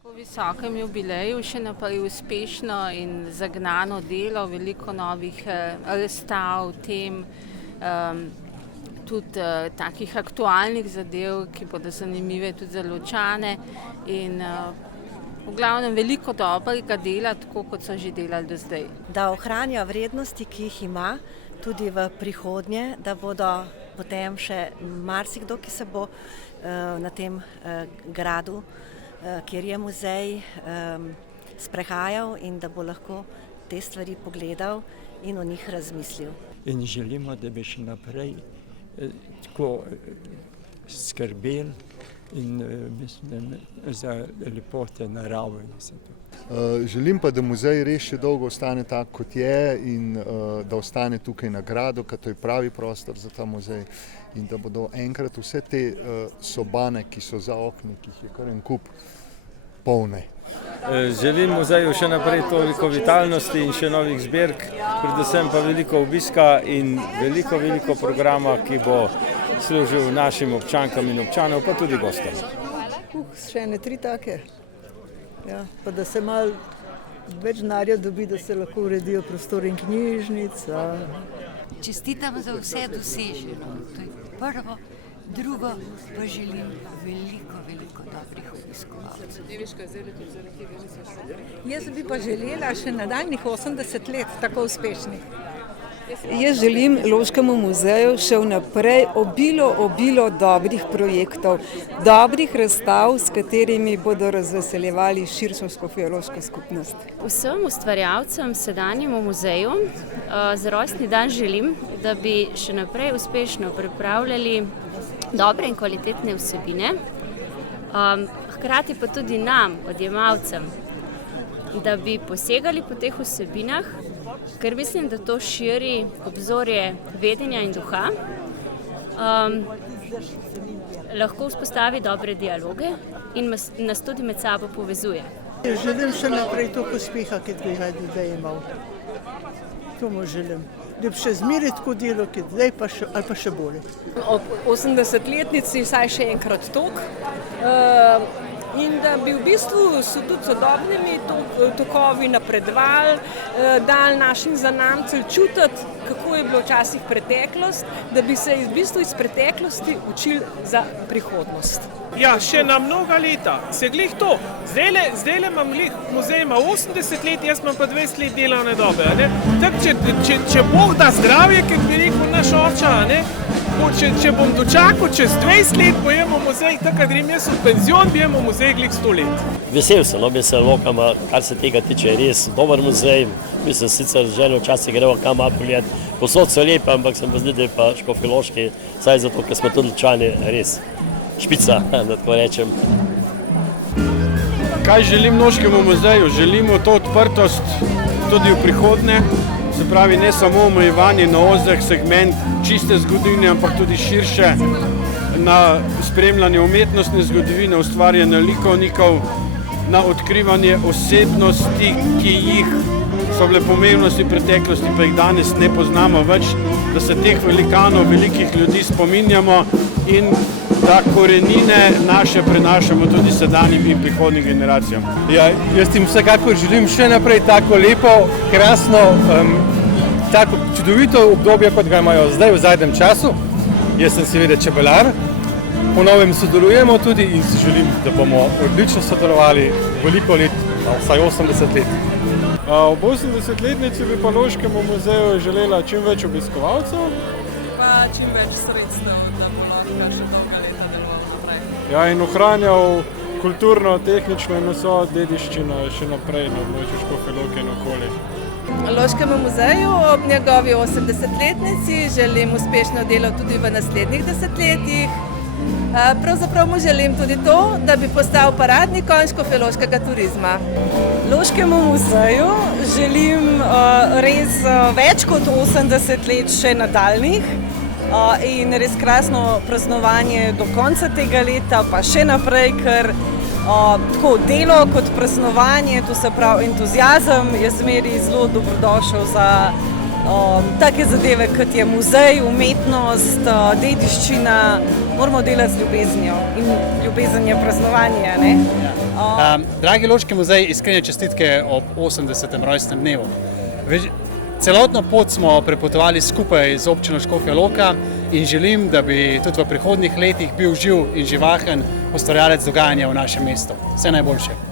Po visokem jubileju še naprej uspešno in zagnano delo, veliko novih razstav, tem, tudi takih aktualnih zadev, ki bodo zanimive tudi za Ločane in v glavnem veliko dobrega dela, tako kot so že delali do zdaj. Da ohranja vrednosti, ki jih ima, tudi v prihodnje, da bodo potem še marsikdo, ki se bo na tem gradu, kjer je muzej, sprehajal in da bo lahko te stvari pogledal in o njih razmislil. In želimo, da bi še naprej tako skrbeli in mislim, za lepote narave. Želim pa, da muzej res še dolgo ostane tak, kot je in da ostane tukaj na gradu, ker to je pravi prostor za ta muzej in da bodo enkrat vse te sobane, ki so za okni, ki jih je kar en kup, polne. Želim muzeju še naprej toliko vitalnosti in še novih zbirk, predvsem pa veliko obiska in veliko programa, ki bo služil našim občankam in občanom, pa tudi gostom. Še ene 3 take. Ja, pa da se malo več denarja dobi, da se lahko uredijo prostori in knjižnica. Čestitam za vse doseženo. To je prvo. Drugo pa želim veliko dobrih obiskovalcev. Jaz bi pa želela še nadaljnjih 80 let tako uspešnih. Jaz želim Loškemu muzeju še vnaprej obilo dobrih projektov, dobrih razstav, s katerimi bodo razveseljevali širšo škofjeloško skupnost. Vsem ustvarjalcem sedanjemu muzeju za rojstni dan želim, da bi še naprej uspešno pripravljali dobre in kvalitetne vsebine, hkrati pa tudi nam, odjemalcem, da bi posegali po teh vsebinah, ker mislim, da to širi obzorje vedenja in duha, lahko vzpostavi dobre dialoge in nas tudi med sabo povezuje. Želim še naprej toliko uspeha, kot bi ga zdaj imel. To mu želim. Da bi še zmeraj tako delo, kot zdaj, ali pa še bolje. Ob 80-letnici vsaj še enkrat toliko. In da bi v bistvu so tudi sodobnimi tokovi napredovali, dali našim zanamcem čutiti, kako je bilo včasih preteklost, da bi se v bistvu iz preteklosti učili za prihodnost. Ja, še na mnoga leta, se glih to. Zdajle imam muzej ima 80 let, jaz imam pa 20 let delovne dobe. Tako, če Bog da zdravje, kot bi rekel naš oča, če bom dočakal čez 20 let, bo imel muzej, tako kad grem jaz v penzion, bi imel muzej glih 100 let. Vesel sem, Lokama, kar se tega tiče, res dober muzej. Mislim, sicer željo včasih gremo kam malo pogledati. Posod so lepe, ampak se mi zdi, da je pa škofjeloški, saj zato, ker smo tudi Ločani res špica, da tako rečem. Kaj želim Loškemu muzeju? Želimo to odprtost tudi v prihodnje. Se pravi, ne samo omejevanje na ozek segment čiste zgodovine, ampak tudi širše na spremljanje umetnostne zgodovine, ustvarjanje likovnikov, na odkrivanje osebnosti, ki jih so bile pomembnosti preteklosti, pa jih danes ne poznamo več, da se teh velikanov, velikih ljudi spominjamo in da korenine naše prenašamo tudi sedanjim in prihodnjim generacijam. Ja, jaz jim vsekakor želim še naprej tako lepo, krasno, tako čudovito obdobje, kot ga imajo zdaj v zadnjem času. Jaz sem seveda čebelar, po novem sodelujemo tudi in si želim, da bomo odlično sodelovali veliko let, vsaj 80 let. Ob 80-letnici bi pa Loškemu muzeju želela čim več obiskovalcev. Pa čim več sredstev, da bo lahko še dolga leta deloval naprej. Ja, in ohranjal kulturno, tehnično in vso dediščino še naprej na območju Škofje Loke in okolje. Loškemu muzeju ob njegovi 80-letnici želim uspešno delo tudi v naslednjih desetletjih. Pravzaprav mu želim tudi to, da bi postal paradni konj škofjeloškega turizma. Loškemu muzeju želim res več kot 80 let še nadaljnjih in res krasno praznovanje do konca tega leta, pa še naprej, ker tako delo kot praznovanje, to se pravi entuziazem, je zmeraj zelo dobrodošel za take zadeve, kot je muzej, umetnost, dediščina, moramo delati z ljubeznijo in ljubezen je praznovanje. Ne? Dragi Loški muzej, iskrene čestitke ob 80. rojstnem dnevu. Celotno pot smo prepotovali skupaj z občino Škofja Loka in želim, da bi tudi v prihodnjih letih bil živ in živahen ustvarjalec dogajanja v našem mestu. Vse najboljše.